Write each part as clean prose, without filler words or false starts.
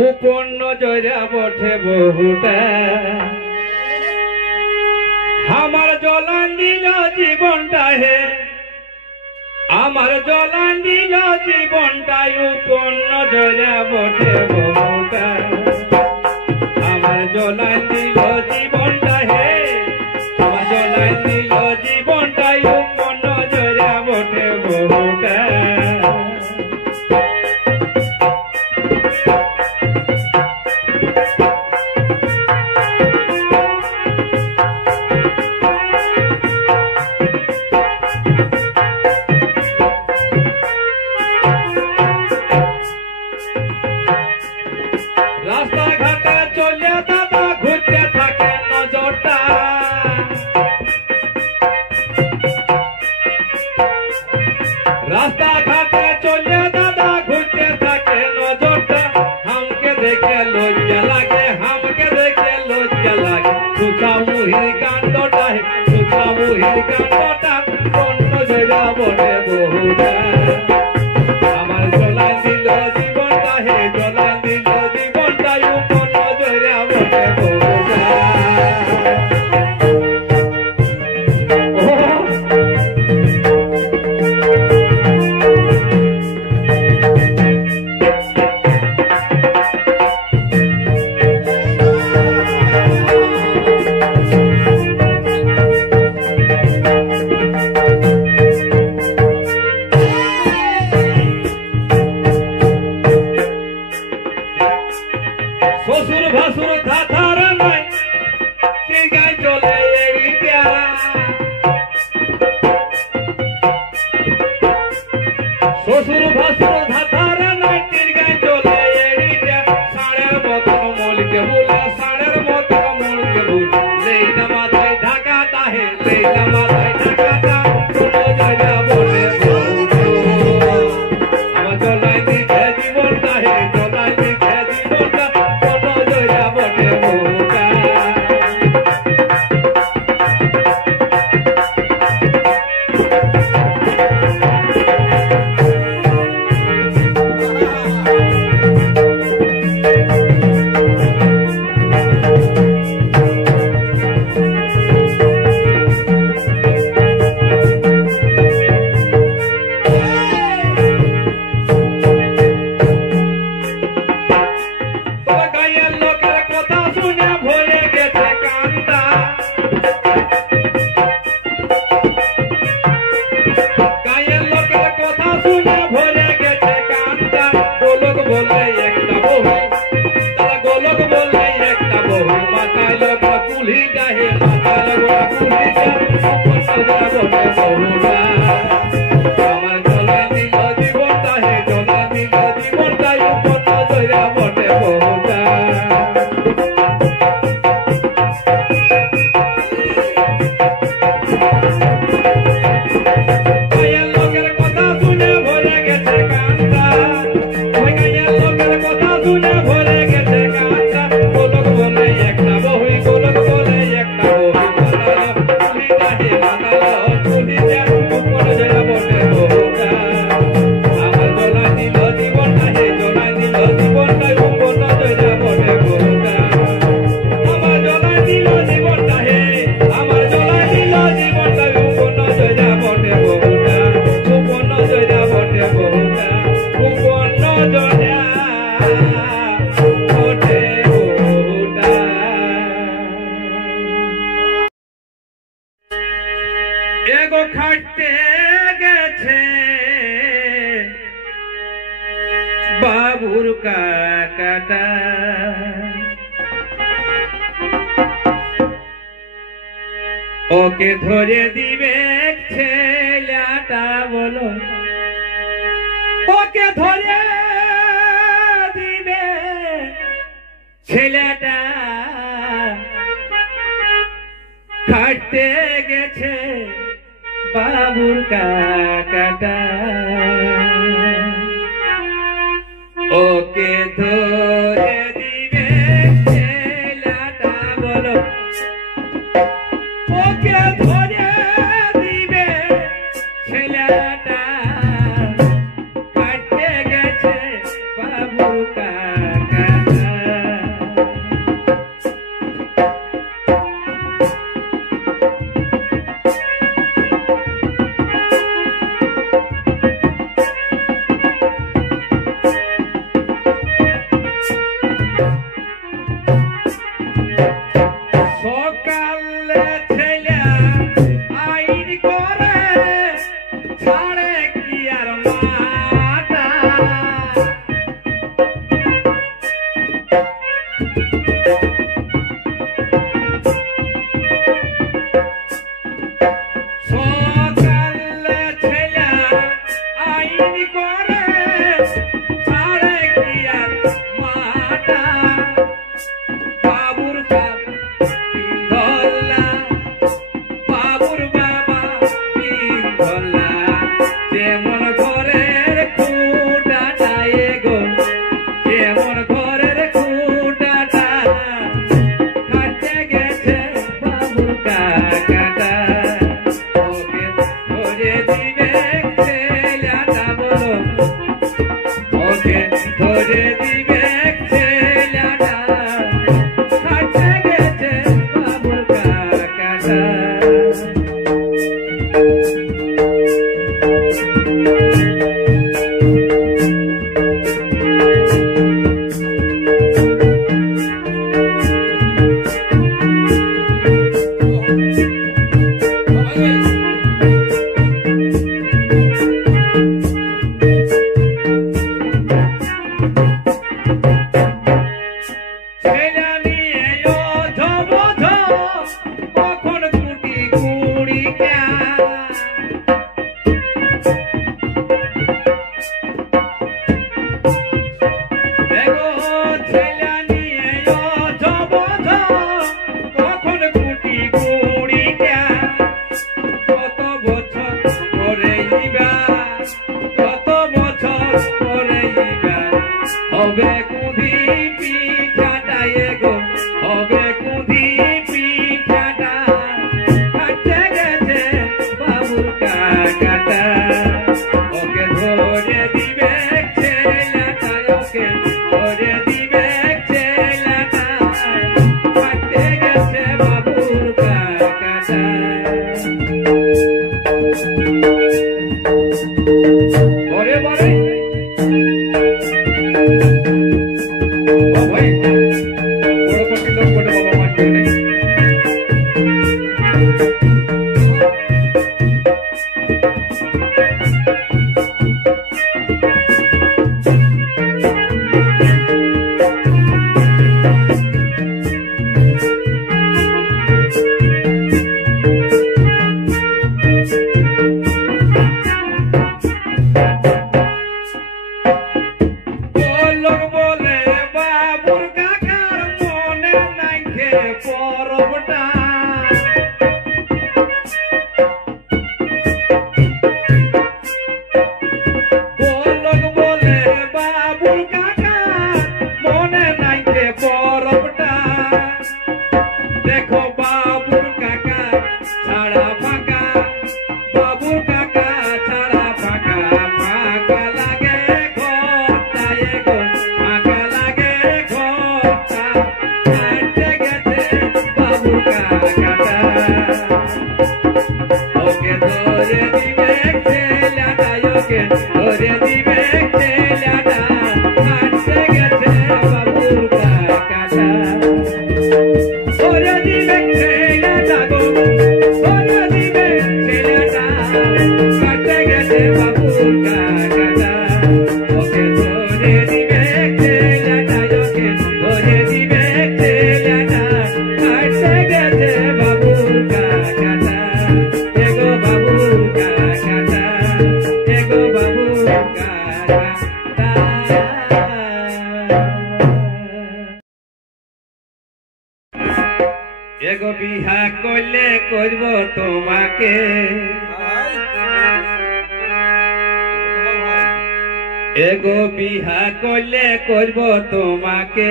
উপন্ন জয়া বটে বহুটা আমার জ্বলান দিল জীবনটা হে আমার জ্বলান দিল জীবনটাই উপন্ন জয়া বটে বহুটা আমার জ্বলান দিল জীবনটা হে আমার জ্বলান দিল জীবনটাই উপন্ন জয়া বটে বহুটা रास्ता घाटे चले दादा घूरते থাকে নজরটা हमके देखे लज्जा लागे हमके देखे लज्जा लागे सुखा मुहिर कांडटा है सुखा मुहिर कांडटा कोन जरा बड़े बहुटा আমার জ্বলান দিল জীবনটা হে জ্বলান দিল জীবনটা কোন জরা বড়ে বহুটা শ্বশুর ভাসুর ধাধার নাই গায়ে চলে এড়ি পেয়ারা শ্বশুর ভাসুর ধাধার নাই গায়ে চলে এড়ি সাড়ের মতন মলকে বলে সাড়ের মতন মলকে বলে লেইনা মাথায় ঢাকাটা হে লেইনা মাথায় ঢাকাটা কোন জায়গা বলে আমার জ্বলাই দিকে জীবনটা হে জ্বলাই দিকে জীবনটা एगो खाटे गेछे बाबुर काकाटा ओके धरे दिबे छेलाटा बोलो ओके धरे दिबे छेलाटा खाटे गेछे बाबुर काकाटा ओके धरे दिबे छेलाटा बोलो ओके धरे दिबे छेलाटा खाटे गेछे बाबुर काकाटा एगो बिहा कोले करबो তোমাকে एगो बिहा कोले करबो তোমাকে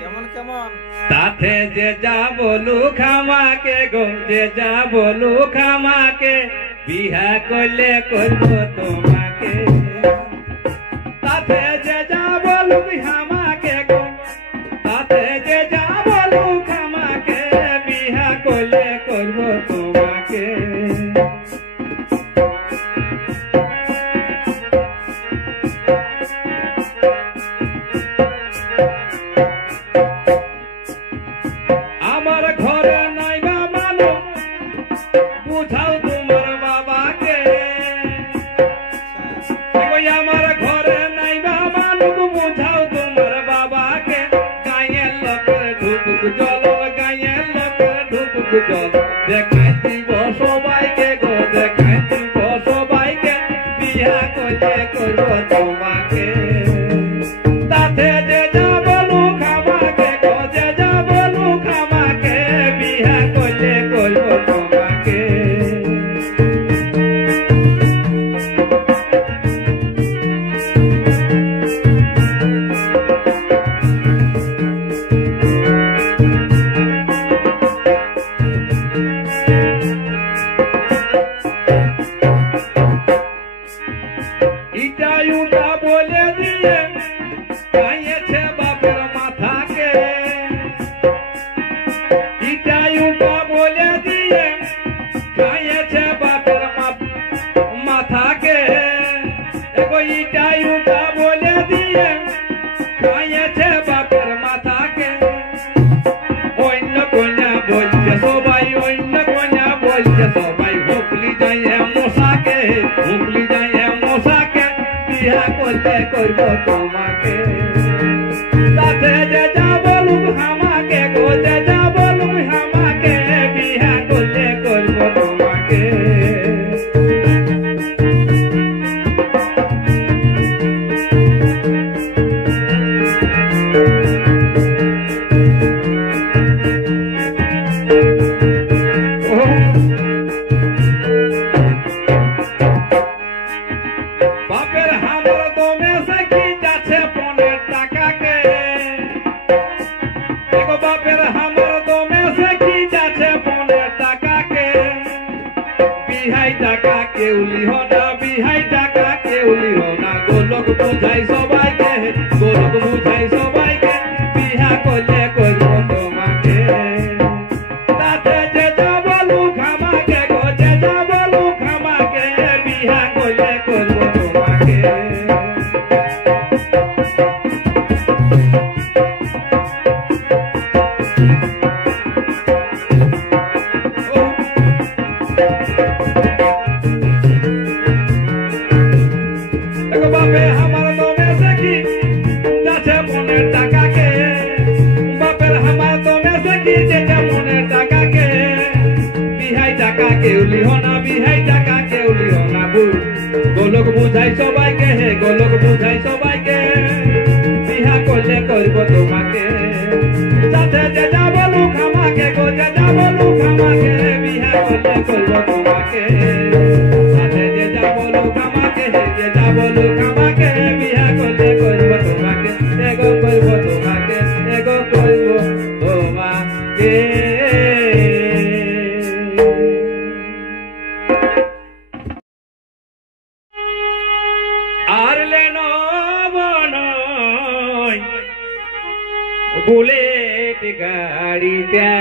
কেমন কেমন साथे जे जा बोलू खामाके गो जे जा बोलू खामाके बिहा कोले करबो তোমাকে साथे जे जा बोलू खामाके गो साथे जे जा बोलू खामाके बिहा कोले करबो তোমাকে ঢুকুক জল গায়ে লোকের ঢুকুক জল দেখাই দিব সবাইকে গো দেখাই দিব সবাইকে বিয়া করলে করব তোমাকে তাতে যে যাব লোক আমাকে গো যে যাব লোক আমাকে বিয়া করলে করব তোমাকে बोले दिए गाइए बापेर माथाके इटा उल्टा बोले दिए गाइए बापेर माथाके एगो इटा उल्टा बोले दिए गाइए बापेर माथाके অন্য কোনা বলছে সবাই অন্য কোনা বলছে সবাই হুকলি যায় মশাকে হুকলি যায় মশাকে বিয়া করলে করব তোমাকে তাতে যে যাব লোক আমাকে গো যে যাব লোক আমাকে বিয়া করলে করব তোমাকে বাপের হামর দমে সে কি যাচ্ছে 15 টাকাকে দেখো বাপের হামর দমে সে কি যাচ্ছে 15 টাকাকে বিহাই টাকা কেউ লিহ না বিহাই টাকা কেউ লিহ না গোলক বুঝাই সবাইকে গোলক বুঝাই সবাইকে বিহা করলে করব তোমাকে তাতে যে যাব লোক আমাকে গো যে যাব লোক আমাকে বিহা করলে করব তোমাকে देखो बापे हमार दमे से की जाছে 15 টাকাকে বাপের আমার দমে से की যেতে 15 টাকাকে বিহাই টাকা কেউ লিহ না বিহাই টাকা কেউ লিহ না গোলক বুঝাই সবাইকে হে গোলক বুঝাই সবাইকে বিহা করলে করব তোমাকে সাথে যে যাব লোক আমাকে গো যে যাব লোক আমাকে বিহা করলে করব তোমাকে সাথে যে যাব লোক আমাকে যে যাব লোক আমাকে বিহা করলে করব তোমাকে এগো করব তোমাকে এগো করব তোমাকে আর লেনো বনয় বুলেট গাড়িটা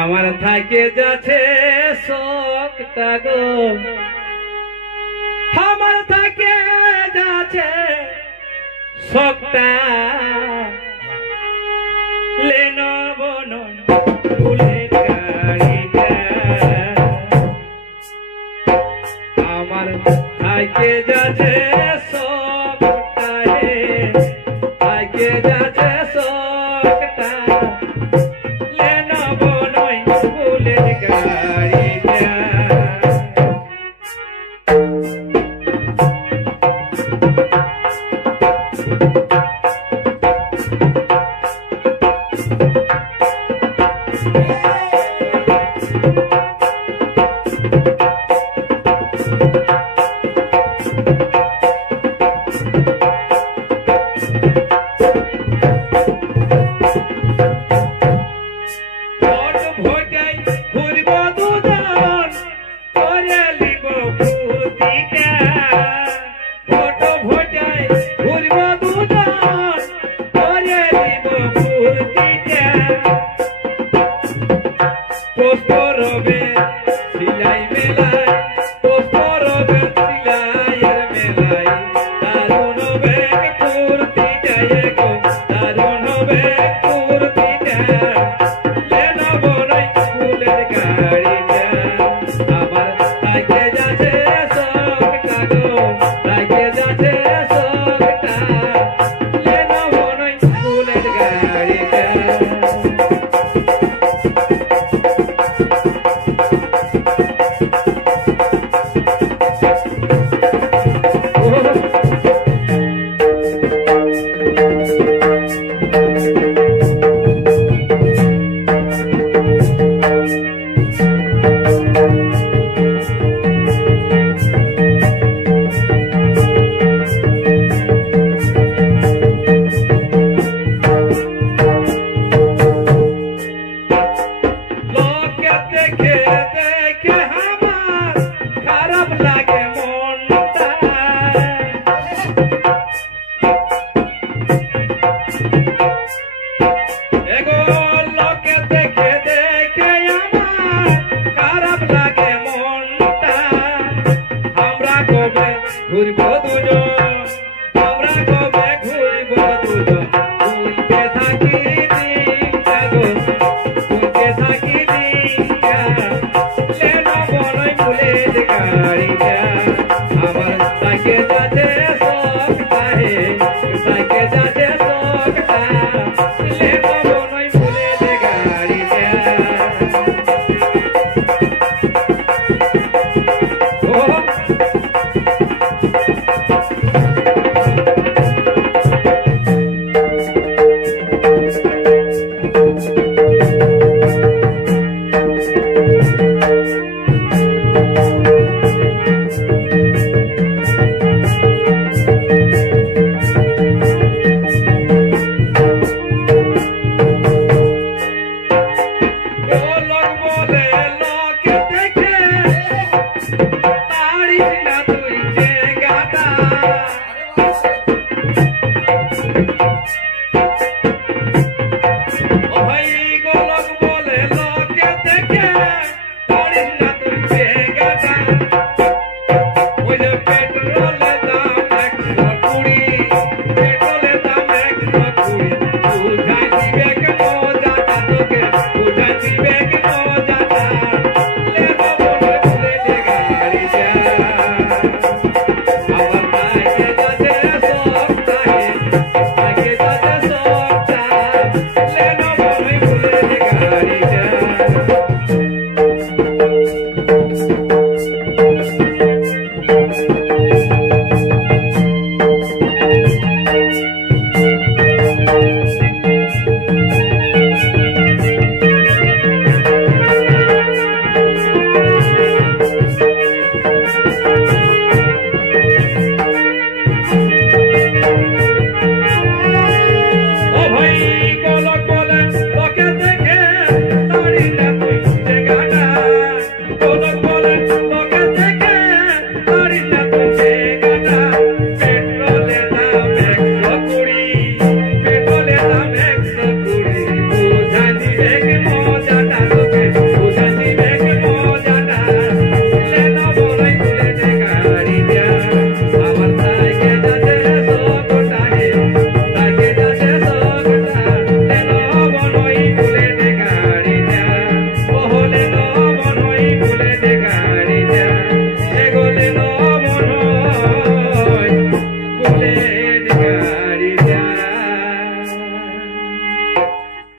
আমার থাকে যাচ্ছে শখটা গো আমার থাকে যাচ্ছে শখটা লেনো বনয় বুলেট গাড়িটা আমার থাকে যাচ্ছে শখটা হে থাকে যাচ্ছে শখটা লেনো বনয় বুলেট গাড়িটা Siলাই লাগে